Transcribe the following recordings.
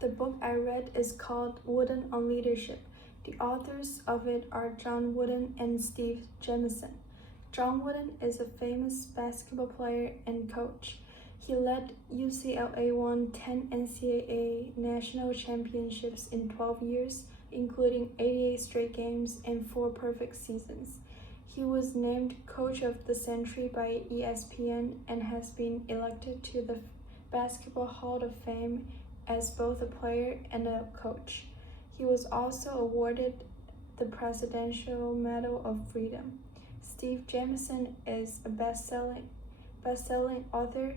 The book I read is called Wooden on Leadership. The authors of it are John Wooden and Steve Jemison. John Wooden is a famous basketball player and coach. He led UCLA won 10 NCAA national championships in 12 years, including 88 straight games and 4 perfect seasons. He was named Coach of the Century by ESPN and has been elected to the Basketball Hall of Fame as both a player and a coach. He was also awarded the Presidential Medal of Freedom. Steve Jemison is a best-selling author,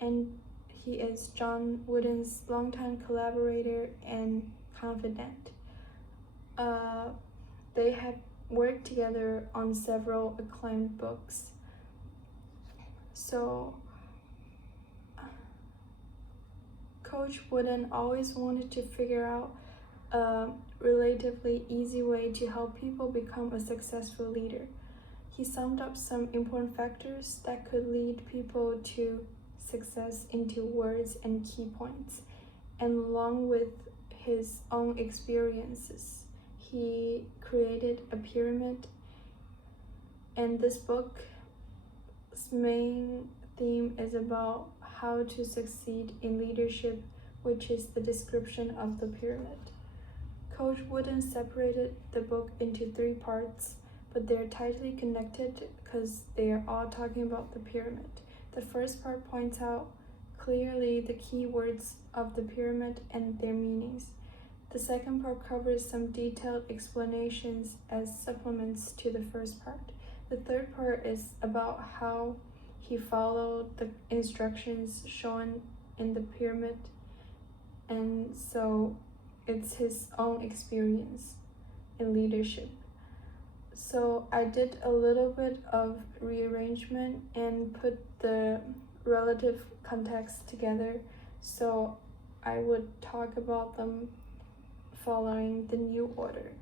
and he is John Wooden's longtime collaborator and confidant. They have worked together on several acclaimed books. So, Coach Wooden always wanted to figure out a relatively easy way to help people become a successful leader. He summed up some important factors that could lead people to success into words and key points, and along with his own experiences, he created a pyramid. And this book's main theme is about how to succeed in leadership, which is the description of the pyramid. Coach Wooden separated the book into 3 parts, but they're tightly connected because they are all talking about the pyramid. The first part points out clearly the key words of the pyramid and their meanings. The second part covers some detailed explanations as supplements to the first part. The third part is about how he followed the instructions shown in the pyramid, and so it's his own experience in leadership. So I did a little bit of rearrangement and put the relative context together, so I would talk about them following the new order.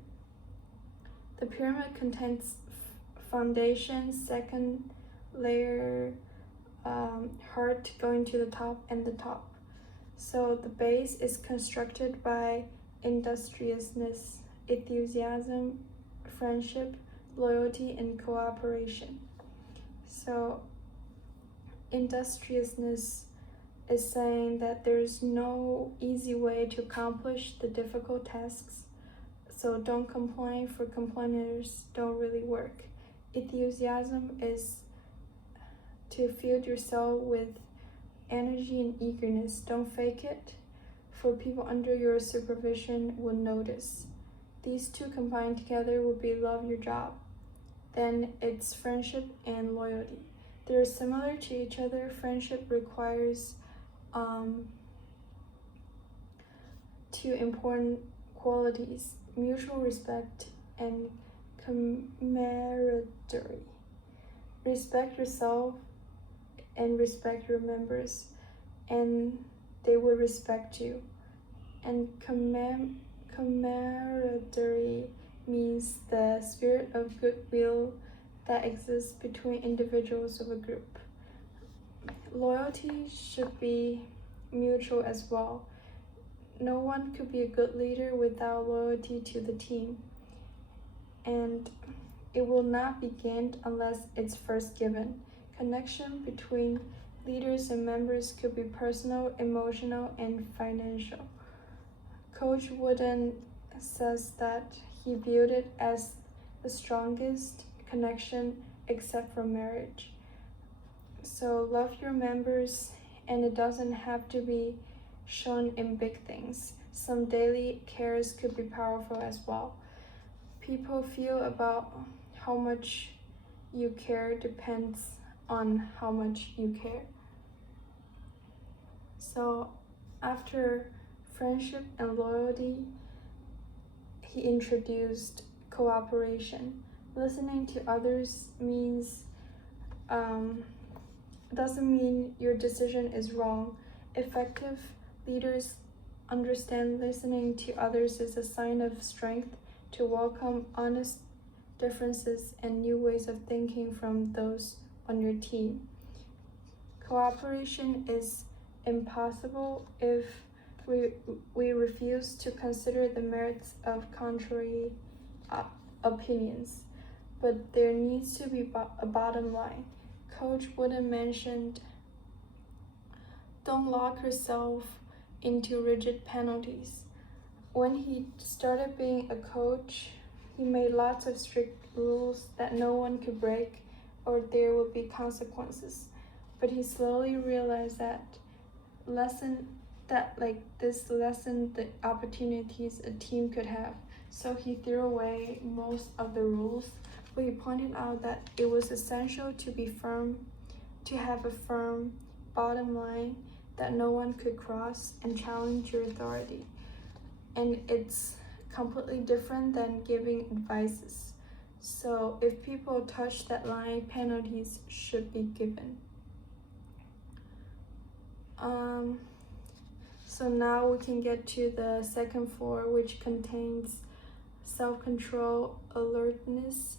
The pyramid contains foundation, second layer, heart going to the top, and the top. So the base is constructed by industriousness, enthusiasm, friendship, loyalty, and cooperation. So industriousness is saying that there's no easy way to accomplish the difficult tasks, so don't complain, for complainers don't really work. Enthusiasm is to fill yourself with energy and eagerness. Don't fake it, for people under your supervision will notice. These 2 combined together would be love your job. Then it's friendship and loyalty. They're similar to each other. Friendship requires 2 important qualities: mutual respect and camaraderie. Respect yourself and respect your members, and they will respect you. And camaraderie means the spirit of goodwill that exists between individuals of a group. Loyalty should be mutual as well. No one could be a good leader without loyalty to the team, and it will not be gained unless it's first given. Connection between leaders and members could be personal, emotional, and financial. Coach Wooden says that he viewed it as the strongest connection except for marriage. So love your members, and it doesn't have to be shown in big things. Some daily cares could be powerful as well. People feel about how much you care depends on how much you care. So after friendship and loyalty, he introduced cooperation. Listening to others doesn't mean your decision is wrong. Effective leaders understand listening to others is a sign of strength, to welcome honest differences and new ways of thinking from those on your team. Cooperation is impossible if we refuse to consider the merits of contrary opinions. But there needs to be a bottom line. Coach Wooden mentioned, don't lock yourself into rigid penalties. When he started being a coach, he made lots of strict rules that no one could break or there would be consequences. But he slowly realized that this lessened the opportunities a team could have. So he threw away most of the rules, but he pointed out that it was essential to have a firm bottom line that no one could cross and challenge your authority. And it's completely different than giving advices. So if people touch that line, penalties should be given. So now we can get to the second floor, which contains self-control, alertness,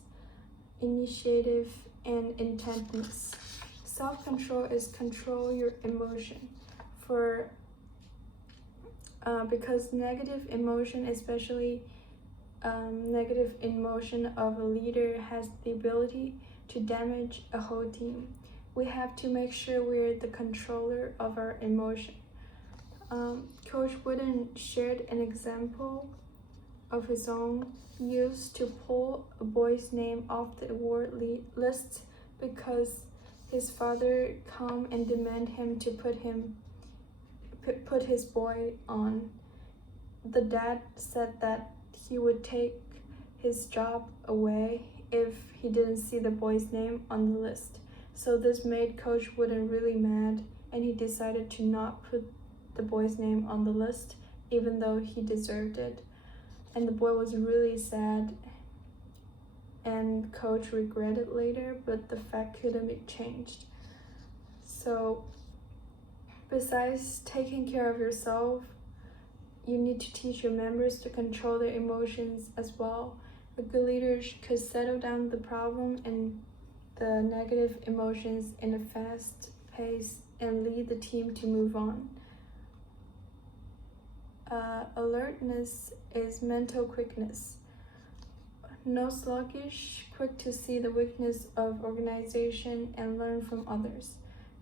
initiative, and intentness. Self-control is control your emotion. Because negative emotion, especially negative emotion of a leader, has the ability to damage a whole team. We have to make sure we're the controller of our emotion. Coach Wooden shared an example of his own used to pull a boy's name off the award list because his father come and demand him to put his boy on. The dad said that he would take his job away if he didn't see the boy's name on the list. So this made Coach Wooden really mad, and he decided to not put the boy's name on the list, even though he deserved it. And the boy was really sad, and Coach regretted later, but the fact couldn't be changed. So besides taking care of yourself, you need to teach your members to control their emotions as well. A good leader could settle down the problem and the negative emotions in a fast pace and lead the team to move on. Alertness is mental quickness. No sluggish, quick to see the weakness of organization and learn from others.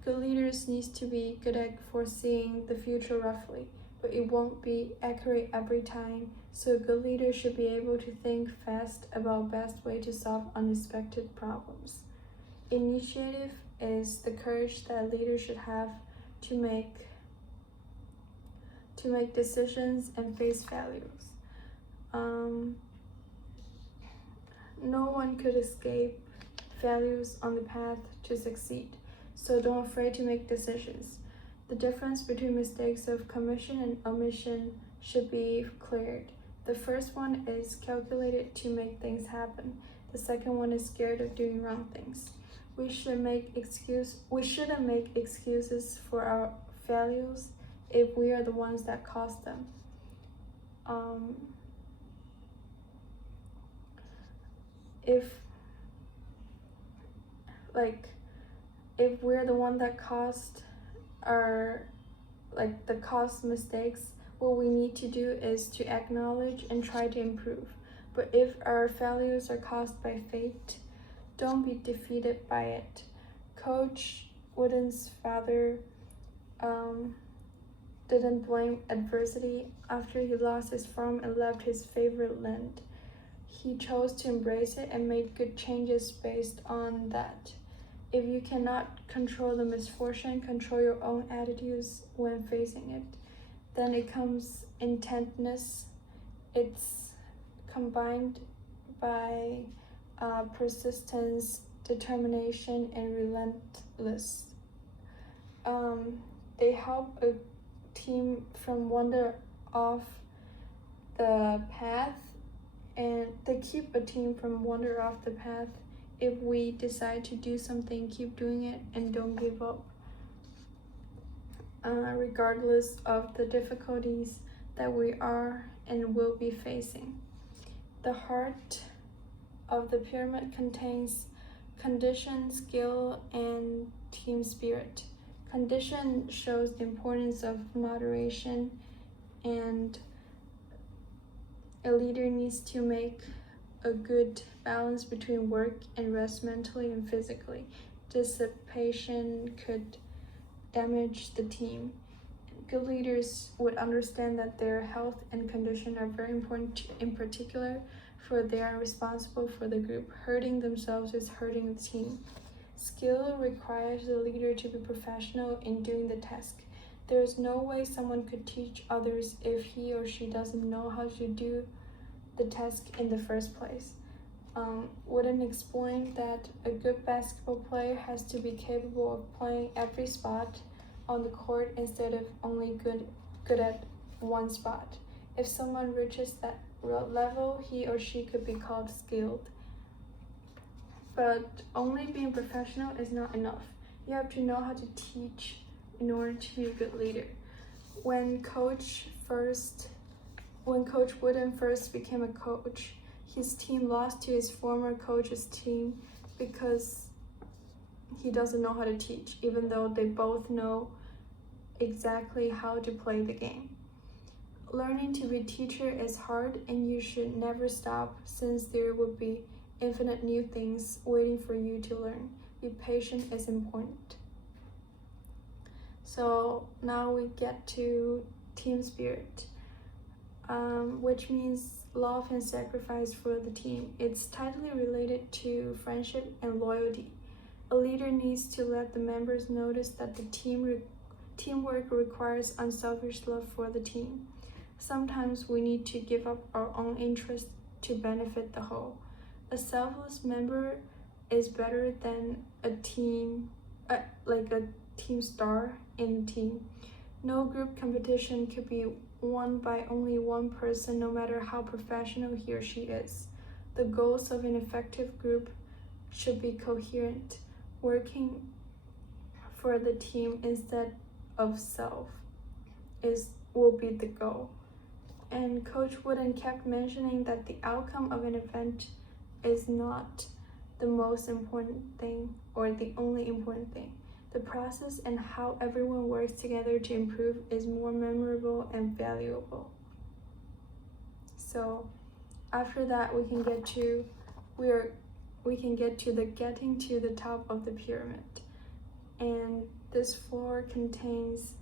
Good leaders need to be good at foreseeing the future roughly, but it won't be accurate every time. So a good leader should be able to think fast about best way to solve unexpected problems. Initiative is the courage that a leader should have to make decisions and face failures. No one could escape failures on the path to succeed, so don't afraid to make decisions. The difference between mistakes of commission and omission should be cleared. The first one is calculated to make things happen. The second one is scared of doing wrong things. We shouldn't make excuses for our failures if we are the ones that caused them. If we're the one that caused mistakes, what we need to do is to acknowledge and try to improve. But if our failures are caused by fate, don't be defeated by it. Coach Wooden's father didn't blame adversity after he lost his farm and left his favorite land. He chose to embrace it and made good changes based on that. If you cannot control the misfortune, control your own attitudes when facing it. Then it comes intentness. It's combined by persistence, determination, and relentless. They help a team from wander off the path, and they keep a team from wander off the path. If we decide to do something, keep doing it and don't give up, regardless of the difficulties that we are and will be facing. The heart of the pyramid contains condition, skill, and team spirit. Condition shows the importance of moderation and a leader needs to make a good balance between work and rest mentally and physically. Dissipation could damage the team. Good leaders would understand that their health and condition are very important, in particular, for they are responsible for the group. Hurting themselves is hurting the team. Skill requires the leader to be professional in doing the task. There is no way someone could teach others if he or she doesn't know how to do the task in the first place. Wooden explained that a good basketball player has to be capable of playing every spot on the court instead of only good at one spot. If someone reaches that level, he or she could be called skilled. But only being professional is not enough. You have to know how to teach in order to be a good leader. When Coach Wooden first became a coach, his team lost to his former coach's team because he doesn't know how to teach, even though they both know exactly how to play the game. Learning to be a teacher is hard, and you should never stop, since there will be infinite new things waiting for you to learn. Be patient is important. So now we get to team spirit, which means love and sacrifice for the team. It's tightly related to friendship and loyalty. A leader needs to let the members notice that the teamwork requires unselfish love for the team. Sometimes we need to give up our own interest to benefit the whole. A selfless member is better than a team star in a team. No group competition could be won by only one person, no matter how professional he or she is. The goals of an effective group should be coherent, working for the team instead of self will be the goal. And Coach Wooden kept mentioning that the outcome of an event is not the most important thing or the only important thing. The process and how everyone works together to improve is more memorable and valuable. So after that, we can get to the getting to the top of the pyramid. And this floor contains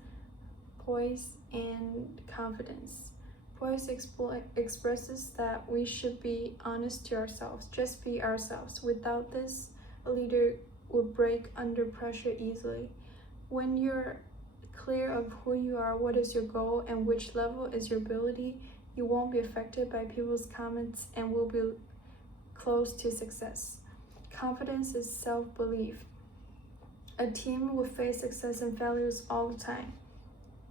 poise and confidence. Poise expresses that we should be honest to ourselves, just be ourselves. Without this, a leader will break under pressure easily. When you're clear of who you are, what is your goal, and which level is your ability, you won't be affected by people's comments and will be close to success. Confidence is self-belief. A team will face success and failures all the time.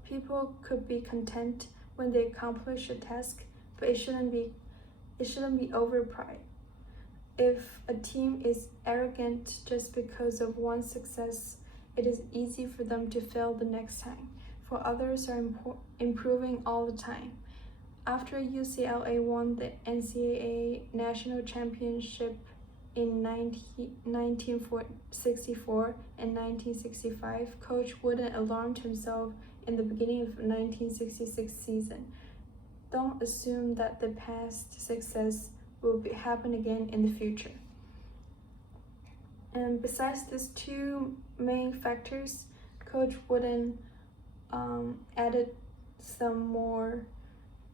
People could be content when they accomplish a task, but it shouldn't be over pride. If a team is arrogant just because of one success, it is easy for them to fail the next time, for others are improving all the time. After UCLA won the NCAA National Championship in 1964 and 1965, Coach Wooden alarmed himself in the beginning of the 1966 season. Don't assume that the past success will happen again in the future. And besides these two main factors, Coach Wooden added some more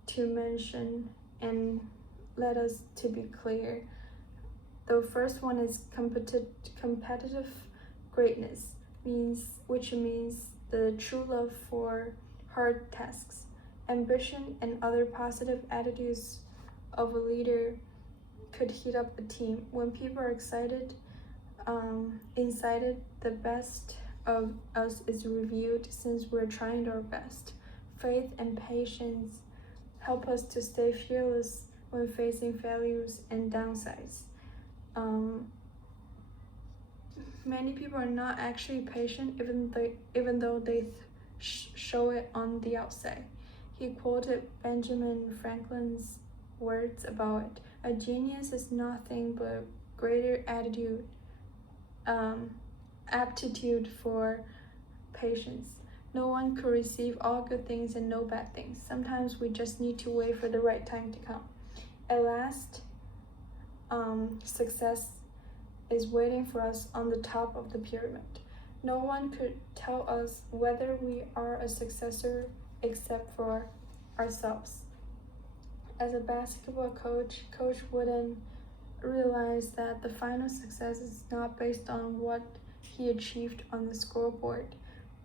to mention and let us to be clear. The first one is competitive greatness, which means the true love for hard tasks. Ambition and other positive attitudes of a leader could heat up a team. When people are excited, the best of us is revealed since we're trying our best. Faith and patience help us to stay fearless when facing failures and downsides. Many people are not actually patient even though they show it on the outside. He quoted Benjamin Franklin's words about it. A genius is nothing but greater aptitude for patience. No one could receive all good things and no bad things. Sometimes we just need to wait for the right time to come. At last, success is waiting for us on the top of the pyramid. No one could tell us whether we are a successor except for ourselves. As a basketball coach, Coach Wooden realized that the final success is not based on what he achieved on the scoreboard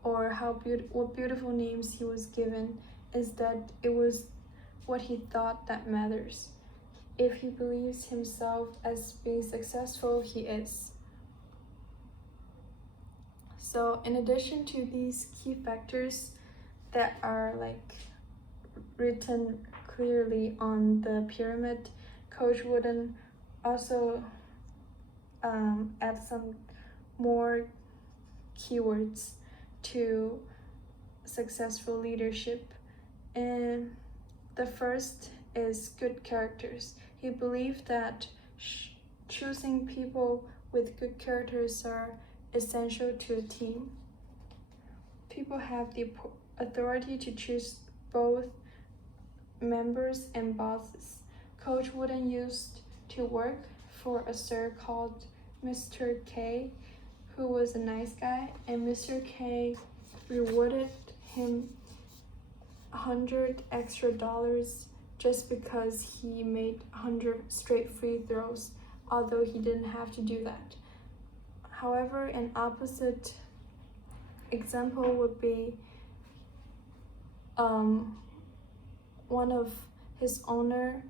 or what beautiful names he was given. Instead, it was what he thought that matters. If he believes himself as being successful, he is. So in addition to these key factors that are written clearly on the pyramid, Coach Wooden also add some more keywords to successful leadership. And the first is good characters. He believed that choosing people with good characters are essential to a team. People have the authority to choose both members and bosses. Coach Wooden used to work for a sir called Mr. K, who was a nice guy, and Mr. K rewarded him $100 extra just because he made 100 straight free throws, although he didn't have to do that. However, an opposite example would be one of his owner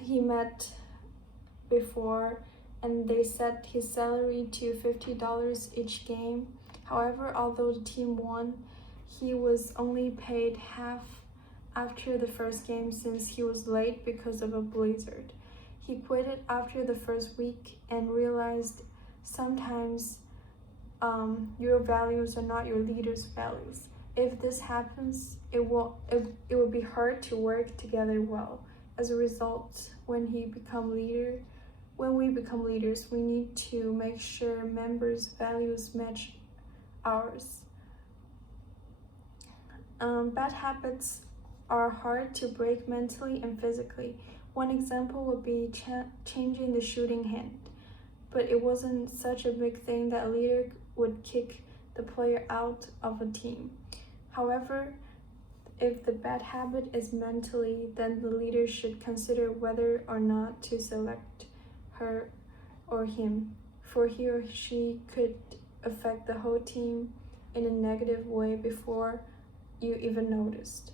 he met before, and they set his salary to $50 each game. However, although the team won, he was only paid half after the first game since he was late because of a blizzard. He quit after the first week and realized sometimes your values are not your leader's values. If this happens, it will be hard to work together well. As a result, when we become leaders, we need to make sure members' values match ours. Bad habits are hard to break mentally and physically. One example would be changing the shooting hand, but it wasn't such a big thing that a leader would kick the player out of a team. However, if the bad habit is mentally, then the leader should consider whether or not to select her or him, for he or she could affect the whole team in a negative way before you even noticed.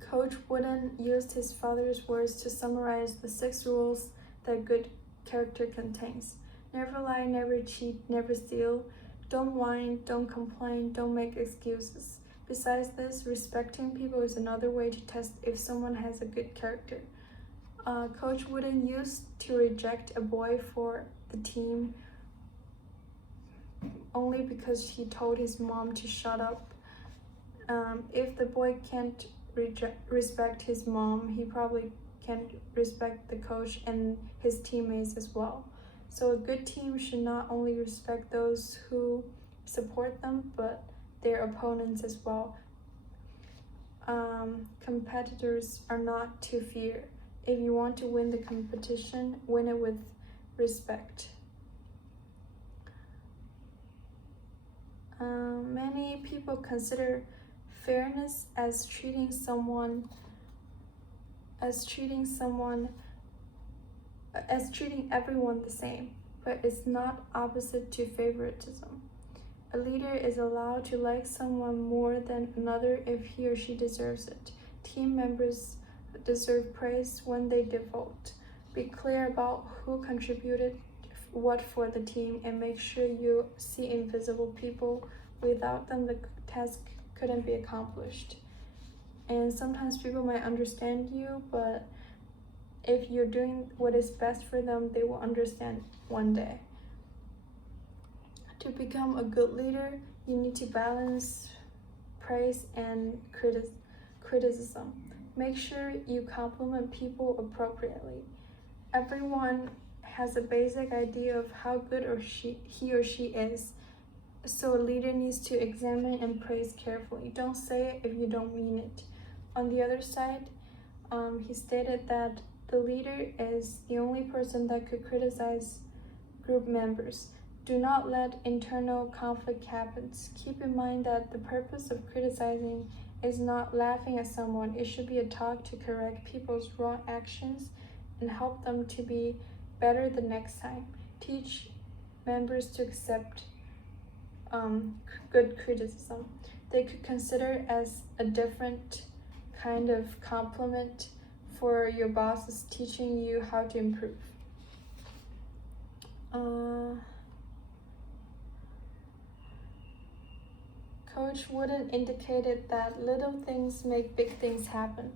Coach Wooden used his father's words to summarize the 6 rules that good character contains. Never lie, never cheat, never steal, don't whine, don't complain, don't make excuses. Besides this, respecting people is another way to test if someone has a good character. Coach Wooden used to reject a boy for the team only because he told his mom to shut up. If the boy can't respect his mom, he probably can't respect the coach and his teammates as well. So a good team should not only respect those who support them, but their opponents as well. Competitors are not to fear. If you want to win the competition, win it with respect. Many people consider fairness as treating everyone the same, but it's not opposite to favoritism. A leader is allowed to like someone more than another if he or she deserves it. Team members deserve praise when they devote. Be clear about who contributed what for the team and make sure you see invisible people. Without them, the task couldn't be accomplished. And sometimes people might understand you, but if you're doing what is best for them, they will understand one day. To become a good leader, you need to balance praise and criticism. Make sure you compliment people appropriately. Everyone has a basic idea of how good he or she is, So a leader needs to examine and praise carefully. Don't say it if you don't mean it. On the other side, he stated that the leader is the only person that could criticize group members. Do not let internal conflict happen. Keep in mind that the purpose of criticizing is not laughing at someone. It should be a talk to correct people's wrong actions and help them to be better the next time. Teach members to accept good criticism. They could consider it as a different kind of compliment for your boss is teaching you how to improve. Coach Wooden indicated that little things make big things happen.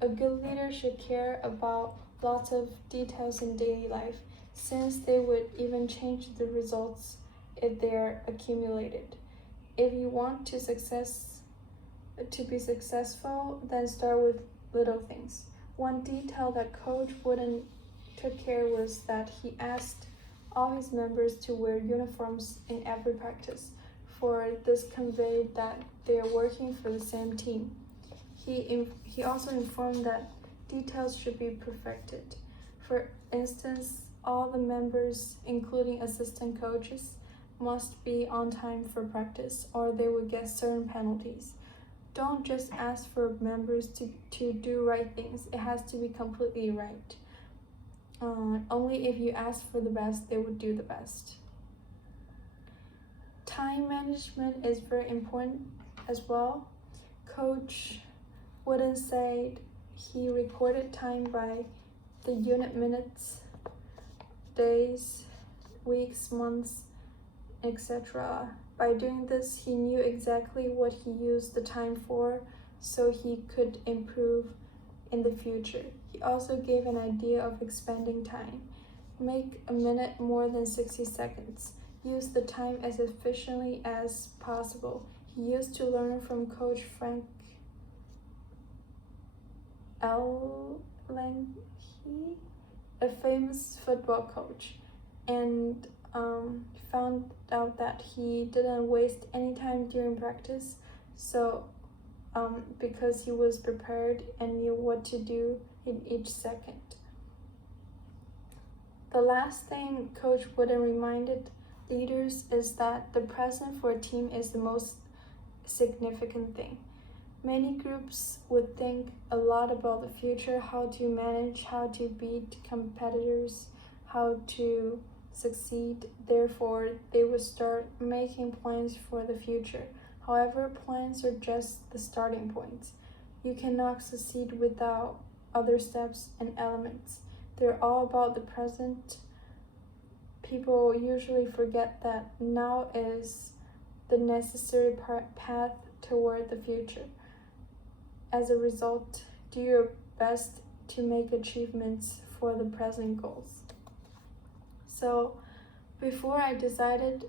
A good leader should care about lots of details in daily life, since they would even change the results if they are accumulated. If you want to be successful, then start with little things. One detail that Coach Wooden took care was that he asked all his members to wear uniforms in every practice, for this conveyed that they are working for the same team. He also informed that details should be perfected. For instance, all the members, including assistant coaches, must be on time for practice, or they would get certain penalties. Don't just ask for members to do right things. It has to be completely right. Only if you ask for the best, they would do the best. Time management is very important as well. Coach Wooden said he recorded time by the unit minutes, days, weeks, months, etc. By doing this, he knew exactly what he used the time for, so he could improve in the future. He also gave an idea of expanding time. Make a minute more than 60 seconds. Use the time as efficiently as possible. He used to learn from Coach Frank L. Lange, a famous football coach, and found out that he didn't waste any time during practice, so because he was prepared and knew what to do in each second. The last thing Coach Wooden reminded leaders is that the present for a team is the most significant thing. Many groups would think a lot about the future, how to manage, how to beat competitors, how to succeed. Therefore, they would start making plans for the future. However, plans are just the starting points. You cannot succeed without other steps and elements. They're all about the present. People usually forget that now is the necessary path toward the future. As a result, do your best to make achievements for the present goals. So, before I decided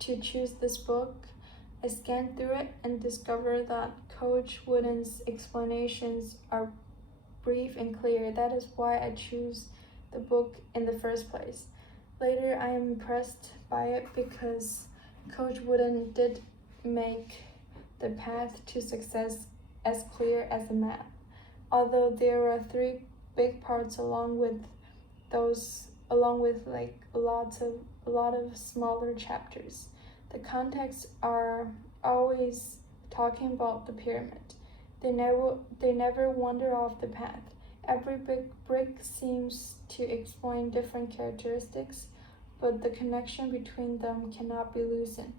to choose this book, I scanned through it and discovered that Coach Wooden's explanations are brief and clear. That is why I chose the book in the first place. Later, I am impressed by it because Coach Wooden did make the path to success as clear as a map. Although there are 3 big parts along with like a lot of smaller chapters. The contexts are always talking about the pyramid. They never wander off the path. Every big brick seems to explain different characteristics, but the connection between them cannot be loosened.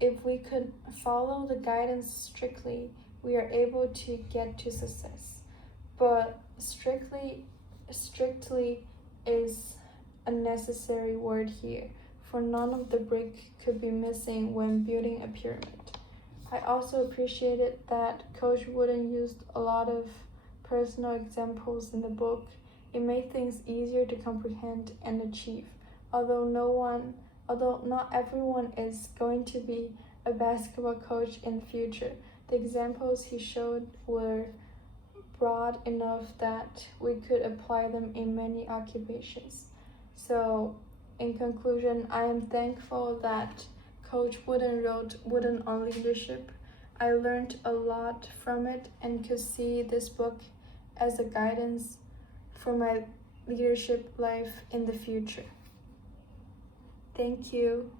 If we could follow the guidance strictly, we are able to get to success. But strictly is a necessary word here, for none of the brick could be missing when building a pyramid. I also appreciated that Coach Wooden used a lot of personal examples in the book. It made things easier to comprehend and achieve. Although not everyone is going to be a basketball coach in the future, the examples he showed were broad enough that we could apply them in many occupations. So, in conclusion, I am thankful that Coach Wooden wrote Wooden on Leadership, I learned a lot from it and could see this book as a guidance for my leadership life in the future. Thank you.